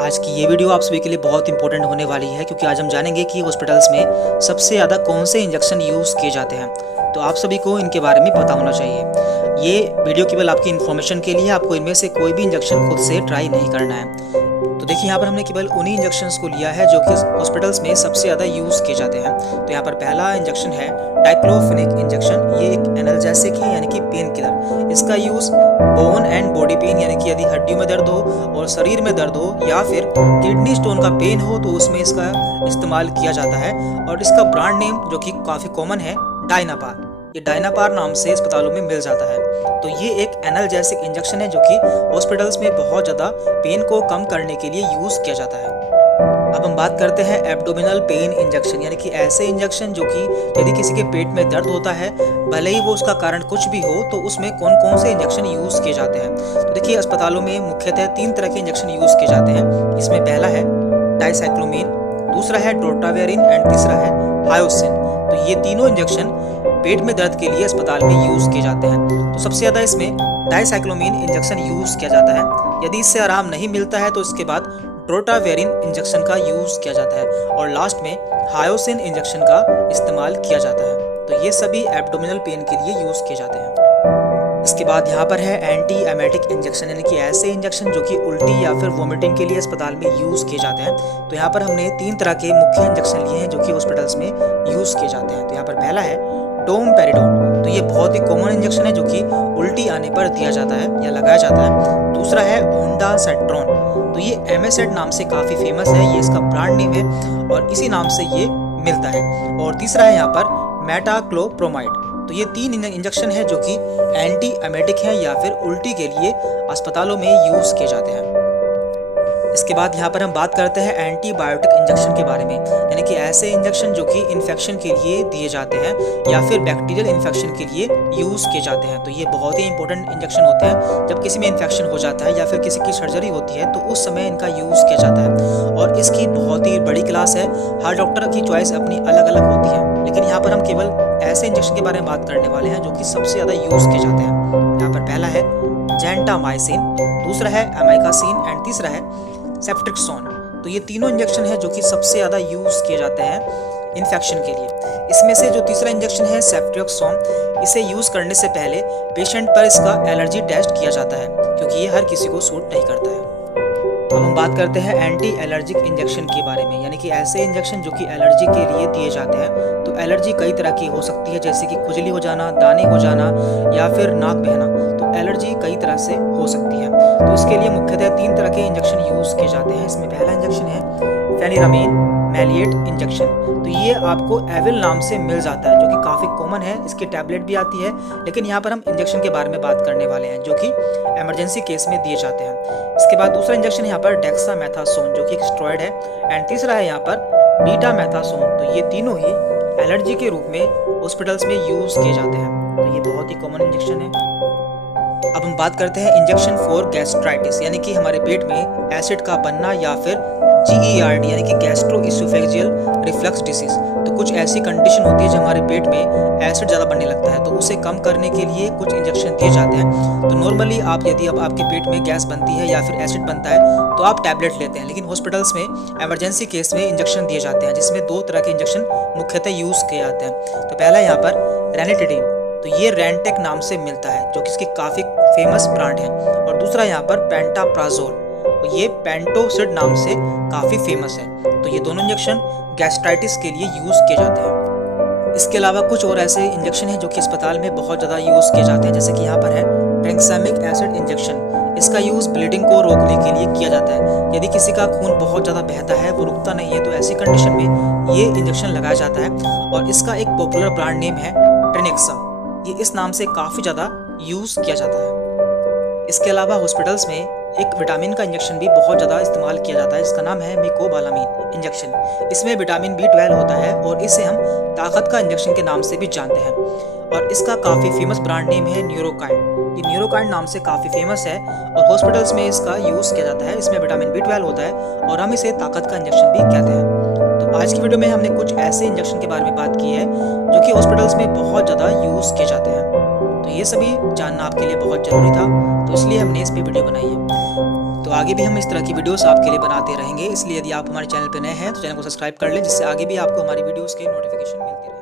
आज की ये वीडियो आप सभी के लिए बहुत इंपॉर्टेंट होने वाली है क्योंकि आज हम जानेंगे कि हॉस्पिटल्स में सबसे ज़्यादा कौन से इंजेक्शन यूज़ किए जाते हैं। तो आप सभी को इनके बारे में पता होना चाहिए। ये वीडियो केवल आपकी इन्फॉर्मेशन के लिए, आपको इनमें से कोई भी इंजेक्शन खुद से ट्राई नहीं करना है। तो देखिए यहाँ पर हमने केवल उन्हीं इंजेक्शंस को लिया है जो कि हॉस्पिटल्स में सबसे ज़्यादा यूज़ किए जाते हैं। तो यहाँ पर पहला इंजेक्शन है डाइक्लोफेनेक इंजेक्शन। ये एक एनाल्जेसिक है यानी कि पेन किलर। इसका use bone and body pain यानी कि यदि हड्डियों में दर्द हो और शरीर में दर्द हो या फिर किडनी स्टोन का पेन हो तो उसमें इसका इस्तेमाल किया जाता है। और इसका ब्रांड नेम जो कि काफ़ी कॉमन है, डायनापार। ये डायनापार नाम से अस्पतालों में मिल जाता है। तो ये एक एनाल्जेसिक इंजेक्शन है जो कि हॉस्पिटल्स में बहुत ज़्यादा पेन को कम करने के लिए यूज़ किया जाता है। अब हम बात करते हैं एब्डोमिनल पेन इंजेक्शन, यानी कि ऐसे इंजेक्शन जो कि यदि किसी के पेट में दर्द होता है, भले ही वो उसका कारण कुछ भी हो, तो उसमें कौन कौन से इंजेक्शन यूज़ किए जाते हैं। तो देखिए अस्पतालों में मुख्यतः 3 तरह के इंजेक्शन यूज़ किए जाते हैं। इसमें पहला है डाइसाइक्लोमीन, दूसरा है ड्रोटावेरिन एंड तीसरा है हायोसिन। तो ये तीनों इंजेक्शन पेट में दर्द के लिए अस्पताल में यूज़ किए जाते हैं। तो सबसे ज़्यादा इसमें डाइसाइक्लोमीन इंजेक्शन यूज़ किया जाता है। यदि इससे आराम नहीं मिलता है तो इसके बाद ड्रोटावेरिन इंजेक्शन का यूज़ किया जाता है और लास्ट में हायोसिन इंजेक्शन का इस्तेमाल किया जाता है। तो ये सभी एब्डोमिनल पेन के लिए यूज़ किए जाते हैं। इसके बाद यहाँ पर है एंटी एमेटिक इंजेक्शन, यानी कि ऐसे इंजेक्शन जो कि उल्टी या फिर वोमिटिंग के लिए अस्पताल में यूज़ किए जाते हैं। तो यहाँ पर हमने 3 तरह के मुख्य इंजेक्शन लिए हैं जो कि हॉस्पिटल्स में यूज़ किए जाते हैं। तो यहाँ पर पहला है डोमपेरिडोन। तो ये बहुत ही कॉमन इंजेक्शन है जो कि उल्टी आने पर दिया जाता है या लगाया जाता है। दूसरा है ओंडासेट्रॉन। तो ये एमेसेट नाम से काफ़ी फेमस है, ये इसका ब्रांड नेम है और इसी नाम से ये मिलता है। और तीसरा है यहाँ पर मेटाक्लोप्रोमाइड। तो ये 3 इंजेक्शन है जो कि एंटी एमेटिक है या फिर उल्टी के लिए अस्पतालों में यूज़ किए जाते हैं। इसके बाद यहाँ पर हम बात करते हैं एंटीबायोटिक इंजेक्शन के बारे में, यानी कि ऐसे इंजेक्शन जो कि इन्फेक्शन के लिए दिए जाते हैं या फिर बैक्टीरियल इन्फेक्शन के लिए यूज़ किए जाते हैं। तो ये बहुत ही इंपॉर्टेंट इंजेक्शन होते हैं। जब किसी में इन्फेक्शन हो जाता है या फिर किसी की सर्जरी होती है तो उस समय इनका यूज़ किया जाता है और इसकी बहुत ही बड़ी क्लास है। हर डॉक्टर की चॉइस अपनी अलग अलग होती है, लेकिन यहाँ पर हम केवल ऐसे इंजेक्शन के बारे में बात करने वाले हैं जो कि सबसे ज़्यादा यूज़ किए जाते हैं। यहाँ पर पहला है जेंटामाइसिन, दूसरा है एमाइकासिन एंड तीसरा है सेफ्ट्रिक्सोन। तो ये तीनों इंजेक्शन है जो कि सबसे ज़्यादा यूज़ किए जाते हैं इन्फेक्शन के लिए। इसमें से जो तीसरा इंजेक्शन है सेफ्ट्रिक्सोन, इसे यूज़ करने से पहले पेशेंट पर इसका एलर्जी टेस्ट किया जाता है क्योंकि ये हर किसी को सूट नहीं करता है। अब हम बात करते हैं एंटी एलर्जिक इंजेक्शन के बारे में, यानी कि ऐसे इंजेक्शन जो कि एलर्जी के लिए दिए जाते हैं। तो एलर्जी कई तरह की हो सकती है, जैसे कि खुजली हो जाना, दाने हो जाना या फिर नाक बहना। तो एलर्जी कई तरह से हो सकती है। तो इसके लिए मुख्यतः 3 तरह के इंजेक्शन यूज़ किए जाते हैं। इसमें पहला इंजेक्शन है फेनिरामिन मैलिएट इंजेक्शन। तो ये आपको एविल नाम से मिल जाता है जो कि काफ़ी कॉमन है। इसकी टैबलेट भी आती है, लेकिन यहाँ पर हम इंजेक्शन के बारे में बात करने वाले हैं जो कि इमरजेंसी केस में दिए जाते हैं। इसके बाद दूसरा इंजेक्शन यहाँ पर डेक्सामेथासोन जो कि एक स्टेरॉइड है एंड तीसरा है यहाँ पर बीटामेथासोन। तो ये तीनों ही एलर्जी के रूप में हॉस्पिटल्स में यूज़ किए जाते हैं। तो ये बहुत ही कॉमन इंजेक्शन है। अब हम बात करते हैं इंजेक्शन फॉर गैस्ट्राइटिस, यानी कि हमारे पेट में एसिड का बनना या फिर GERD यानी कि गैस्ट्रोइसोफेजियल रिफ्लक्स डिसीज। तो कुछ ऐसी कंडीशन होती है जब हमारे पेट में एसिड ज़्यादा बनने लगता है, तो उसे कम करने के लिए कुछ इंजेक्शन दिए जाते हैं। तो नॉर्मली आप यदि अब आपके पेट में गैस बनती है या फिर एसिड बनता है तो आप टैबलेट लेते हैं, लेकिन हॉस्पिटल्स में इमरजेंसी केस में इंजेक्शन दिए जाते हैं जिसमें 2 तरह के इंजेक्शन मुख्यतः यूज़ किए जाते हैं। तो पहला यहाँ पर रेनिटिडिन। तो ये रेंटेक नाम से मिलता है जो कि इसकी काफ़ी फेमस ब्रांड है। और दूसरा यहाँ पर पेंटाप्राजोल, और ये पेंटोसिड नाम से काफ़ी फेमस है। तो ये दोनों इंजेक्शन गैस्ट्राइटिस के लिए यूज़ किए जाते हैं। इसके अलावा कुछ और ऐसे इंजेक्शन हैं जो कि अस्पताल में बहुत ज़्यादा यूज़ किए जाते हैं, जैसे कि यहाँ पर है ट्रैंक्सामिक एसिड इंजेक्शन। इसका यूज़ ब्लीडिंग को रोकने के लिए किया जाता है। यदि किसी का खून बहुत ज़्यादा बहता है, वो रुकता नहीं है, तो ऐसी कंडीशन में ये इंजेक्शन लगाया जाता है और इसका एक पॉपुलर ब्रांड नेम है ट्रेनेक्सा। ये इस नाम से काफ़ी ज़्यादा यूज़ किया जाता है। इसके अलावा हॉस्पिटल्स में एक विटामिन का इंजेक्शन भी बहुत ज़्यादा इस्तेमाल किया जाता है। इसका नाम है मिकोबालामिन इंजेक्शन। इसमें विटामिन B12 होता है और इसे हम ताकत का इंजेक्शन के नाम से भी जानते हैं। और इसका काफ़ी फेमस ब्रांड नेम है न्यूरोकाइंड। ये न्यूरोकाइंड नाम से काफ़ी फेमस है और हॉस्पिटल्स में इसका यूज़ किया जाता है। इसमें विटामिन B12 होता है और हम इसे ताकत का इंजेक्शन भी कहते हैं। तो आज की वीडियो में हमने कुछ ऐसे इंजेक्शन के बारे में बात की है जो कि हॉस्पिटल्स में बहुत ज़्यादा यूज़ किए जाते हैं। तो ये सभी जानना आपके लिए बहुत ज़रूरी था, तो इसलिए हमने इस पर वीडियो बनाई है। तो तो आगे भी हम इस तरह की वीडियोस आपके लिए बनाते रहेंगे, इसलिए यदि आप हमारे चैनल पर नए हैं तो चैनल को सब्सक्राइब कर लें, जिससे आगे भी आपको हमारी वीडियोस के नोटिफिकेशन मिलते रहें।